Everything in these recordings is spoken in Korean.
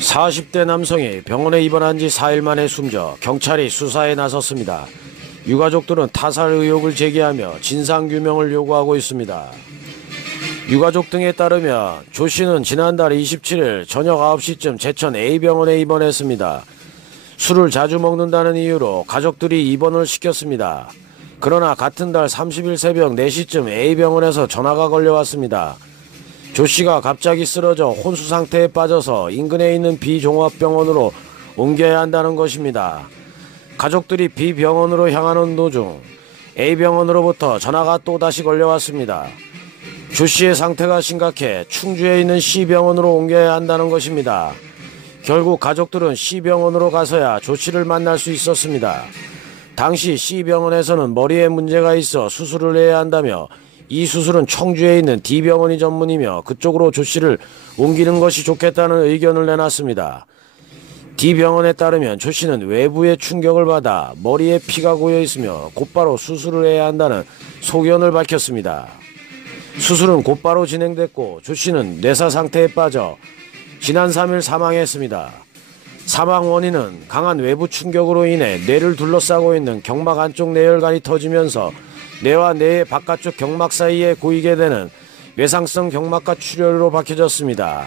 40대 남성이 병원에 입원한 지 4일 만에 숨져 경찰이 수사에 나섰습니다. 유가족들은 타살 의혹을 제기하며 진상규명을 요구하고 있습니다. 유가족 등에 따르면 조 씨는 지난달 27일 저녁 9시쯤 제천 A병원에 입원했습니다. 술을 자주 먹는다는 이유로 가족들이 입원을 시켰습니다. 그러나 같은 달 30일 새벽 4시쯤 A병원에서 전화가 걸려왔습니다. 조 씨가 갑자기 쓰러져 혼수 상태에 빠져서 인근에 있는 B종합병원으로 옮겨야 한다는 것입니다. 가족들이 B병원으로 향하는 도중 A병원으로부터 전화가 또다시 걸려왔습니다. 조 씨의 상태가 심각해 충주에 있는 C병원으로 옮겨야 한다는 것입니다. 결국 가족들은 C병원으로 가서야 조 씨를 만날 수 있었습니다. 당시 C병원에서는 머리에 문제가 있어 수술을 해야 한다며 이 수술은 청주에 있는 D병원이 전문이며 그쪽으로 조 씨를 옮기는 것이 좋겠다는 의견을 내놨습니다. D병원에 따르면 조 씨는 외부의 충격을 받아 머리에 피가 고여 있으며 곧바로 수술을 해야 한다는 소견을 밝혔습니다. 수술은 곧바로 진행됐고 조 씨는 뇌사 상태에 빠져 지난 3일 사망했습니다. 사망 원인은 강한 외부 충격으로 인해 뇌를 둘러싸고 있는 경막 안쪽 뇌혈관이 터지면서 뇌와 뇌의 바깥쪽 경막 사이에 고이게 되는 외상성 경막과 출혈로 밝혀졌습니다.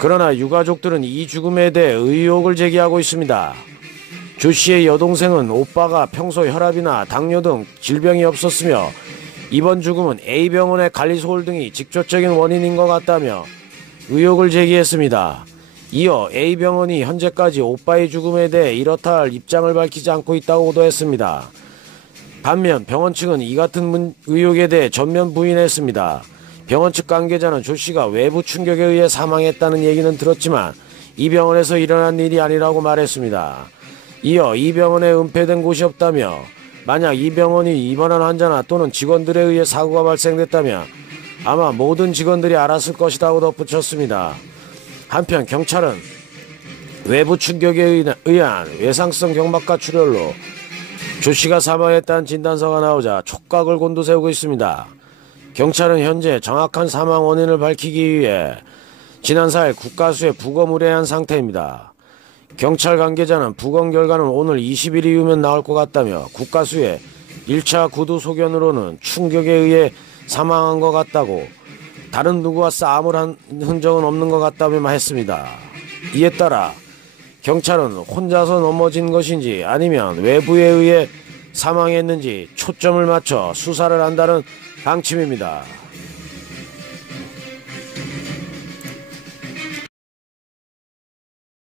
그러나 유가족들은 이 죽음에 대해 의혹을 제기하고 있습니다. 조 씨의 여동생은 오빠가 평소 혈압이나 당뇨 등 질병이 없었으며 이번 죽음은 A병원의 관리소홀 등이 직접적인 원인인 것 같다며 의혹을 제기했습니다. 이어 A병원이 현재까지 오빠의 죽음에 대해 이렇다 할 입장을 밝히지 않고 있다고 보도했습니다. 반면 병원 측은 이 같은 의혹에 대해 전면 부인했습니다. 병원 측 관계자는 조 씨가 외부 충격에 의해 사망했다는 얘기는 들었지만 이 병원에서 일어난 일이 아니라고 말했습니다. 이어 이 병원에 은폐된 곳이 없다며 만약 이 병원이 입원한 환자나 또는 직원들에 의해 사고가 발생됐다면 아마 모든 직원들이 알았을 것이라고 덧붙였습니다. 한편 경찰은 외부 충격에 의한 외상성 경막과 출혈로 조 씨가 사망했다는 진단서가 나오자 촉각을 곤두세우고 있습니다. 경찰은 현재 정확한 사망 원인을 밝히기 위해 지난 4일 국가수에 부검 의뢰한 상태입니다. 경찰 관계자는 부검 결과는 오늘 20일 이후면 나올 것 같다며 국가수의 1차 구두 소견으로는 충격에 의해 사망한 것 같다고 다른 누구와 싸움을 한 흔적은 없는 것 같다며 했습니다. 이에 따라 경찰은 혼자서 넘어진 것인지 아니면 외부에 의해 사망했는지 초점을 맞춰 수사를 한다는 방침입니다.